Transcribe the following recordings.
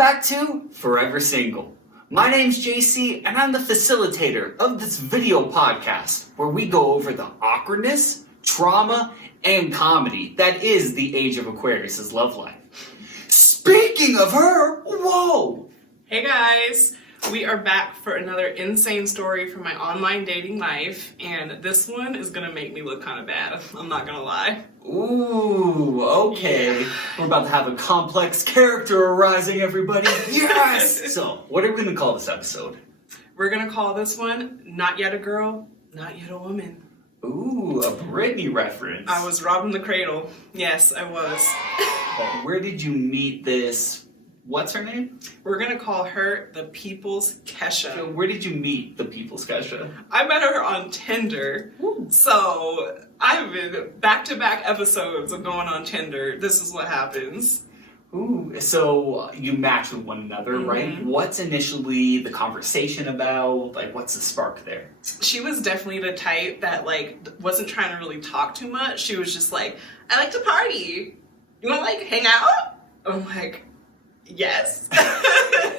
back to Forever Single. My name's JC, and I'm the facilitator of this video podcast where we go over the awkwardness, trauma, and comedy that is the age of Aquarius' love life. Speaking of her, whoa! Hey guys, we are back for another insane story from my online dating life, and this one is gonna make me look kind of bad, I'm not gonna lie. Ooh, okay. Yeah. We're about to have a complex character arising, everybody. Yes! So, what are we gonna call this episode? We're gonna call this one, Not Yet a Girl, Not Yet a Woman. Ooh, a Britney reference. I was robbing the cradle. Yes, I was. Where did you meet this? What's her name? We're gonna call her the People's Kesha. So where did you meet the People's Kesha? I met her on Tinder. Ooh. So I've been back-to-back episodes of going on Tinder. This is what happens. Ooh, so you match with one another, right? What's initially the conversation about? Like, what's the spark there? She was definitely the type that, like, wasn't trying to really talk too much. She was just like, I like to party. You want to, like, hang out? I'm like, yes.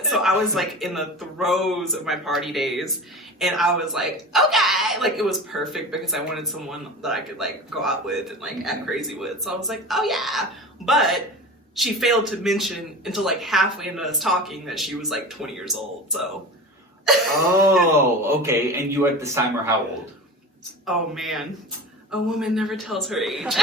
So I was, like, in the throes of my party days. And I was like, okay. Like, it was perfect because I wanted someone that I could, like, go out with and, like, act crazy with. So I was like, oh, yeah. But she failed to mention until like halfway into us talking that she was like 20 years old, so. Oh, okay. And you at this time are how old? Oh man, a woman never tells her age.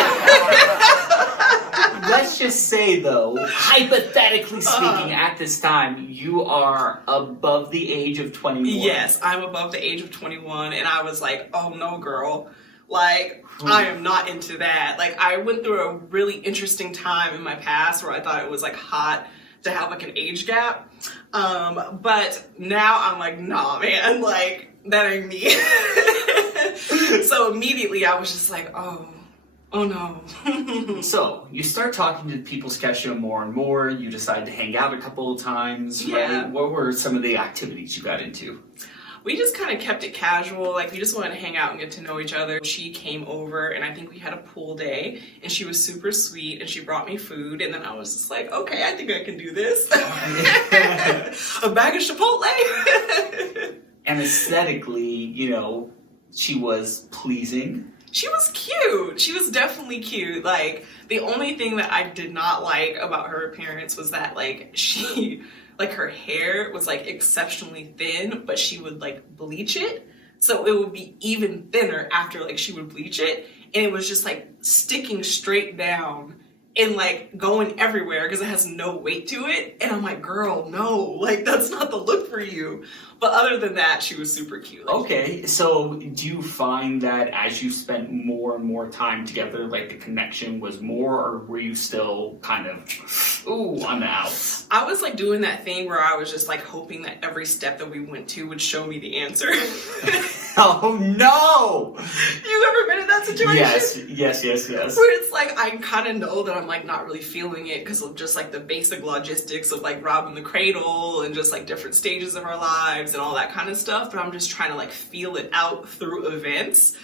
Let's just say though, hypothetically speaking, at this time, you are above the age of 21. Yes, I'm above the age of 21, and I was like, oh no, girl. Like, I am not into that. Like, I went through a really interesting time in my past where I thought it was, like, hot to have, like, an age gap. But now I'm like, nah, man, like, that ain't me. So immediately I was just like, oh no. So, you start talking to People's Kesha more and more. You decide to hang out a couple of times. Yeah. Right? What were some of the activities you got into? We just kind of kept it casual, like we just wanted to hang out and get to know each other. She came over and I think we had a pool day and she was super sweet and she brought me food and then I was just like, okay, I think I can do this. A bag of Chipotle. And aesthetically, you know, she was pleasing. She was cute. She was definitely cute. Like, the only thing that I did not like about her appearance was that, like, like her hair was like exceptionally thin, but she would like bleach it. So it would be even thinner after like she would bleach it. And it was just like sticking straight down and like going everywhere because it has no weight to it. And I'm like, girl, no, like that's not the look for you. But other than that, she was super cute. Like, okay, so do you find that as you spent more and more time together, like the connection was more, or were you still kind of, ooh, on the outs? I was like doing that thing where I was just like hoping that every step that we went to would show me the answer. Oh no! You ever been in that situation? Yes. Where it's like, I kind of know that I'm like not really feeling it because of just like the basic logistics of like robbing the cradle and just like different stages of our lives and all that kind of stuff, but I'm just trying to like feel it out through events.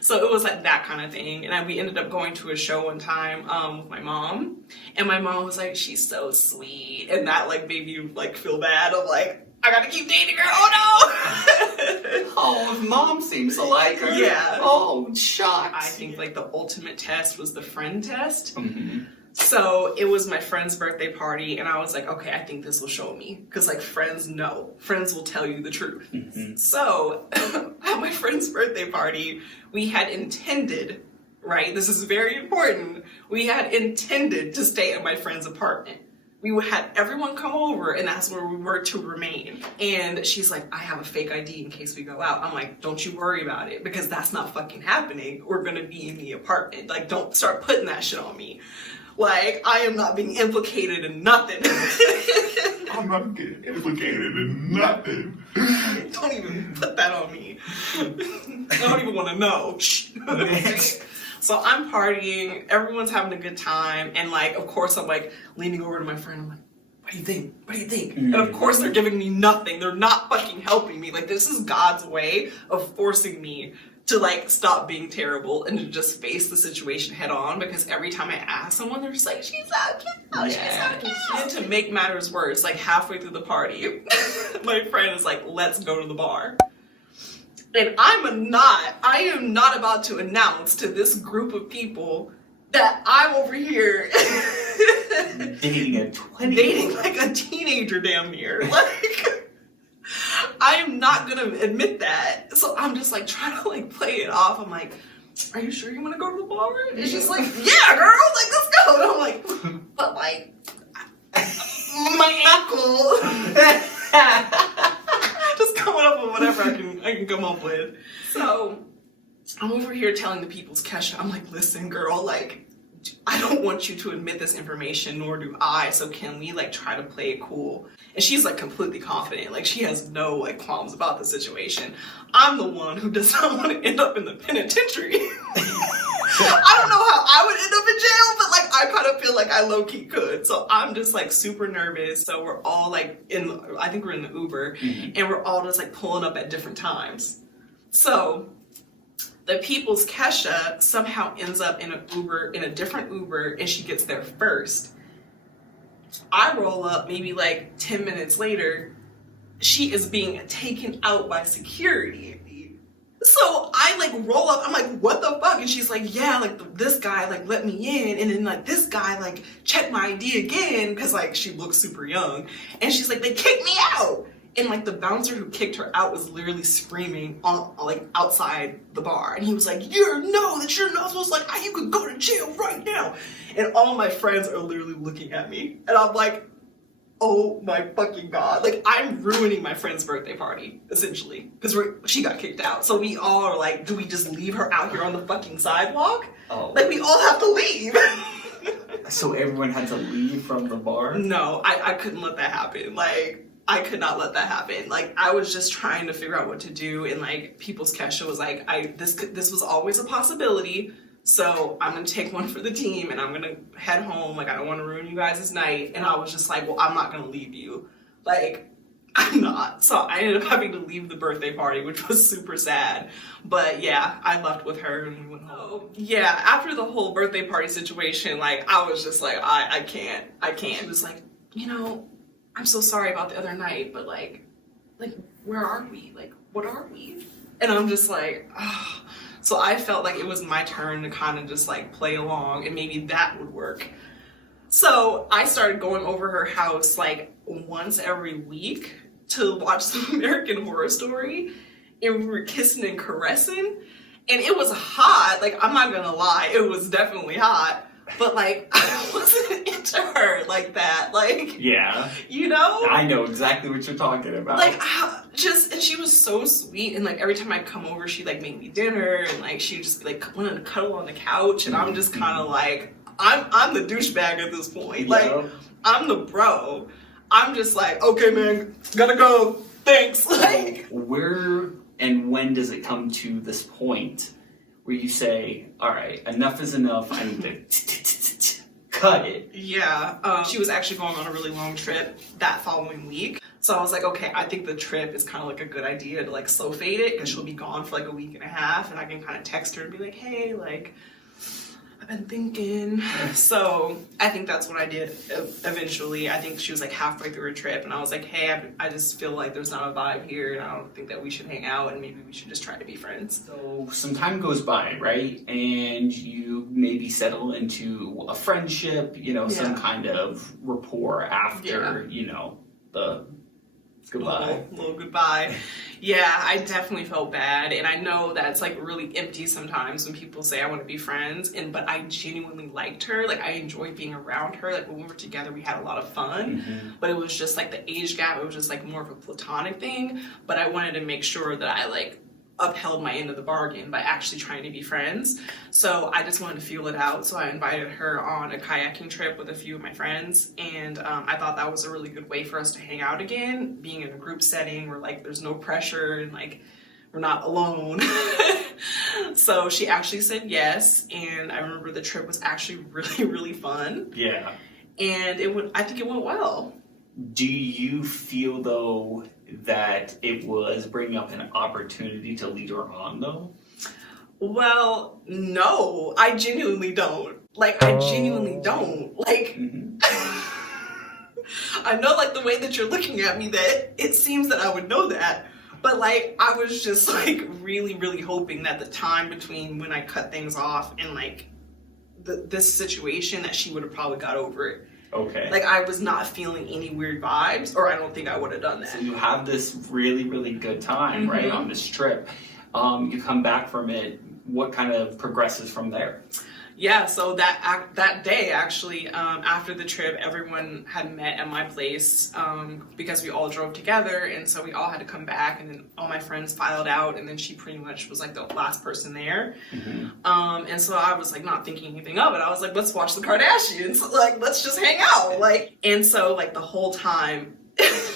So it was like that kind of thing. And we ended up going to a show one time with my mom, and my mom was like, she's so sweet, and that like made me like feel bad. I'm like, I gotta keep dating her. Oh no! Oh, mom seems to like her. Yeah. Oh, shucks. I think like the ultimate test was the friend test. Mm-hmm. So it was my friend's birthday party, and I was like, okay, I think this will show me. Because like friends know. Friends will tell you the truth. Mm-hmm. So at my friend's birthday party, we had intended, right? This is very important. We had intended to stay at my friend's apartment. We had everyone come over, and that's where we were to remain. And she's like, I have a fake ID in case we go out. I'm like, don't you worry about it, because that's not fucking happening. We're gonna be in the apartment. Like, don't start putting that shit on me. Like, I am not being implicated in nothing. I'm not getting implicated in nothing. Don't even put that on me. I don't even want to know. So I'm partying, everyone's having a good time, and like, of course, I'm like leaning over to my friend, I'm like, what do you think? What do you think? And of course, they're giving me nothing. They're not fucking helping me. Like, this is God's way of forcing me to like stop being terrible and to just face the situation head on, because every time I ask someone, they're just like, she's so cute, she's so cute. And to make matters worse, like halfway through the party, my friend is like, let's go to the bar. And I am not about to announce to this group of people that I'm over here dating like a teenager damn near. Like, I am not gonna admit that. So I'm just like trying to like play it off. I'm like, are you sure you want to go to the bar? And she's like, yeah, girl, like let's go. And I'm like, but like my ankle. Just coming up with whatever I can come up with. So I'm over here telling the people's Kesha, I'm like, listen, girl, like, I don't want you to admit this information, nor do I. So can we like try to play it cool? And she's like completely confident. Like she has no like qualms about the situation. I'm the one who does not want to end up in the penitentiary. I don't know how I would end up in jail, but like I kind of feel like I low-key could. So I'm just like super nervous. So we're all like I think we're in the Uber, and we're all just like pulling up at different times. So the people's Kesha somehow ends up in a different Uber, and she gets there first. I roll up maybe like 10 minutes later. She is being taken out by security. So I like roll up, I'm like, what the fuck? And she's like, yeah, like this guy like let me in, and then like this guy like checked my ID again, because like she looks super young, and she's like, they kicked me out. And like the bouncer who kicked her out was literally screaming on like outside the bar, and he was like, you're not supposed to, like, you could go to jail right now. And all my friends are literally looking at me, and I'm like, oh my fucking god, like I'm ruining my friend's birthday party essentially, because she got kicked out. So we all are like, do we just leave her out here on the fucking sidewalk? Oh. Like we all have to leave. So everyone had to leave from the bar? No, I couldn't let that happen. Like I could not let that happen. Like I was just trying to figure out what to do, and like people's Kesha was like, this was always a possibility. So I'm gonna take one for the team, and I'm gonna head home. Like I don't want to ruin you guys' night. And I was just like, well, I'm not gonna leave you. Like I'm not. So I ended up having to leave the birthday party, which was super sad. But yeah, I left with her and we went home. Yeah, after the whole birthday party situation, like I was just like, I can't. It was like, I'm so sorry about the other night, but like where are we? Like what are we? And I'm just like, oh. So I felt like it was my turn to kind of just like play along, and maybe that would work. So I started going over her house like once every week to watch some American Horror Story, and we were kissing and caressing, and it was hot. Like I'm not gonna lie, it was definitely hot, but like I wasn't into her like that. Like yeah, I know exactly what you're talking about. Like and she was so sweet, and like every time I'd come over, she'd like make me dinner, and like she'd just like wanted to cuddle on the couch, and I'm just kind of like I'm the douchebag at this point. Yeah. Like I'm the bro. I'm just like, okay, man, gotta go. Thanks. Like where and when does it come to this point where you say, all right, enough is enough, I need to cut it? Yeah, she was actually going on a really long trip that following week. So I was like, okay, I think the trip is kind of like a good idea to like slow fade it, because she'll be gone for like a week and a half, and I can kind of text her and be like, hey, like, I've been thinking. So I think that's what I did eventually. I think she was like halfway through her trip, and I was like, hey, I just feel like there's not a vibe here, and I don't think that we should hang out, and maybe we should just try to be friends. So some time goes by, right? And you maybe settle into a friendship, some kind of rapport after, the goodbye. Little goodbye. Yeah, I definitely felt bad, and I know that it's like really empty sometimes when people say I want to be friends, but I genuinely liked her. Like I enjoyed being around her. Like when we were together, we had a lot of fun, but it was just like the age gap. It was just like more of a platonic thing, but I wanted to make sure that I like upheld my end of the bargain by actually trying to be friends. So I just wanted to feel it out. So I invited her on a kayaking trip with a few of my friends, and I thought that was a really good way for us to hang out again, being in a group setting where like there's no pressure and like we're not alone. So she actually said yes, and I remember the trip was actually really, really fun. Yeah. And I think it went well. Do you feel, though, that it was bringing up an opportunity to lead her on, though? Well, no, I genuinely don't. Like, I genuinely don't. Like, Mhm. I know, like, the way that you're looking at me, that it seems that I would know that. But, like, I was just, like, really, really hoping that the time between when I cut things off and, like, this situation, that she would have probably got over it. Okay. Like, I was not feeling any weird vibes, or I don't think I would have done that. So you have this really, really good time, right, Mhm. on this trip. You come back from it. What kind of progresses from there? Yeah, so that day, actually, after the trip, everyone had met at my place because we all drove together, and so we all had to come back, and then all my friends filed out, and then she pretty much was like the last person there. And so I was like not thinking anything of it. I was like, let's watch the Kardashians, like let's just hang out, like. And so like the whole time,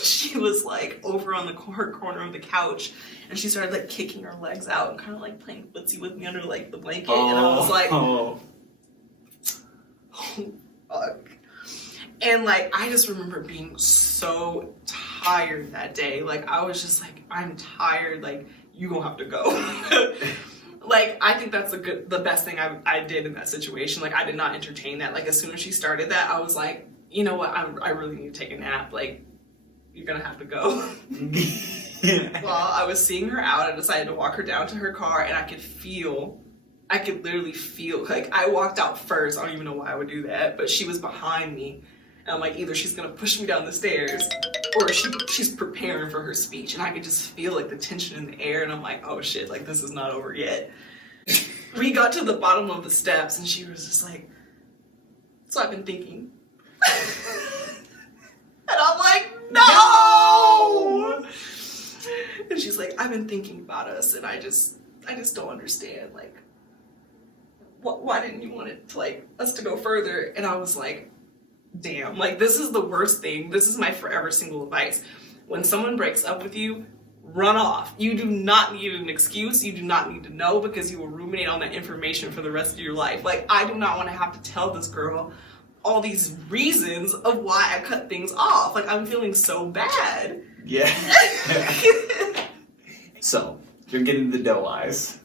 she was like over on her corner of the couch, and she started like kicking her legs out and kind of like playing footsie with me under like the blanket, and I was like, oh, fuck. And like I just remember being so tired that day. Like I was just like, I'm tired, like you gonna have to go. Like I think that's the best thing I did in that situation. Like I did not entertain that. Like as soon as she started that, I was like, you know what, I really need to take a nap. Like you're gonna have to go. While I was seeing her out, I decided to walk her down to her car, and I could literally feel, like I walked out first. I don't even know why I would do that, but she was behind me. And I'm like, either she's gonna push me down the stairs or she's preparing for her speech. And I could just feel like the tension in the air, and I'm like, oh shit, like this is not over yet. We got to the bottom of the steps, and she was just like, so I've been thinking. And I'm like, no! And she's like, I've been thinking about us, and I just don't understand, like, why didn't you want it to, like, us to go further? And I was like, damn, like, this is the worst thing. This is my forever single advice. When someone breaks up with you, run off. You do not need an excuse. You do not need to know, because you will ruminate on that information for the rest of your life. Like, I do not want to have to tell this girl all these reasons of why I cut things off. Like, I'm feeling so bad. Yeah. So, you're getting the doe eyes.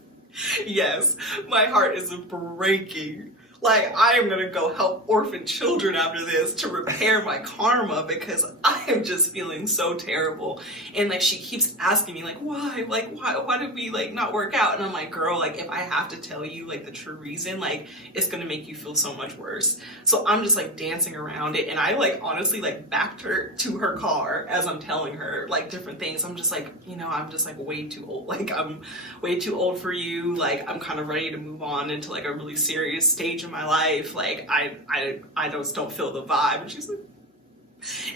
Yes, my heart is breaking. Like, I am gonna go help orphan children after this to repair my karma, because I am just feeling so terrible. And like, she keeps asking me like, why did we like not work out? And I'm like, girl, like if I have to tell you like the true reason, like it's gonna make you feel so much worse. So I'm just like dancing around it, and I like honestly like backed her to her car as I'm telling her like different things. I'm just like, you know, I'm just like way too old. Like I'm way too old for you. Like I'm kind of ready to move on into like a really serious stage in my life. Like I just don't feel the vibe. And she's like,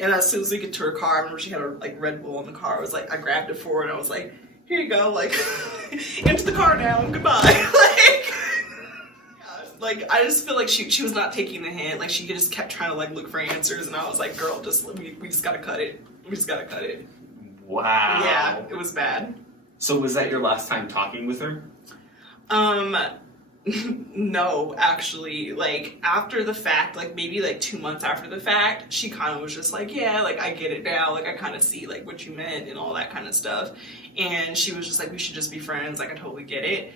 and as soon as we get to her car, I remember she had a like Red Bull in the car. I was like, I grabbed it for her, and I was like, here you go, like into the car now, goodbye. Like I just feel like she was not taking the hint. Like she just kept trying to like look for answers, and I was like, girl, just we just gotta cut it. We just gotta cut it. Wow. Yeah, it was bad. So was that your last time talking with her? No, actually, like after the fact, like maybe like 2 months after the fact, she kind of was just like, yeah, like I get it now, like I kind of see like what you meant and all that kind of stuff. And she was just like, we should just be friends, like I totally get it.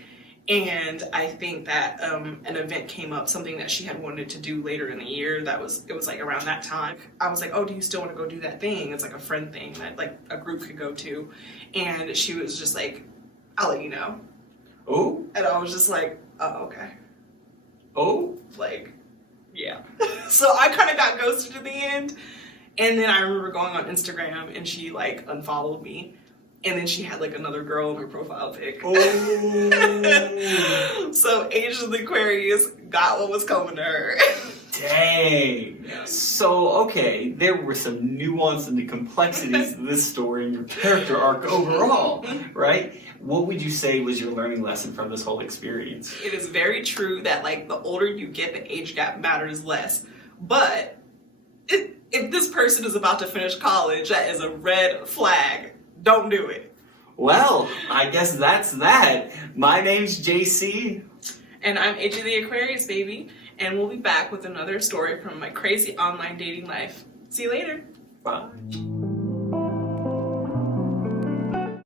And I think that an event came up, something that she had wanted to do later in the year. It was like around that time. I was like, oh, do you still want to go do that thing? It's like a friend thing that like a group could go to. And she was just like, I'll let you know. Oh? And I was just like, oh, okay. Oh? Like, yeah. So I kind of got ghosted in the end. And then I remember going on Instagram, and she like unfollowed me. And then she had like another girl in her profile pic. Oh. So Asian Aquarius got what was coming to her. Dang. Yeah. So, okay, there were some nuance and the complexities of this story and your character arc overall, right? What would you say was your learning lesson from this whole experience? It is very true that like the older you get, the age gap matters less. But if this person is about to finish college, that is a red flag. Don't do it. Well, I guess that's that. My name's JC. And I'm AJ the Aquarius, baby. And we'll be back with another story from my crazy online dating life. See you later. Bye.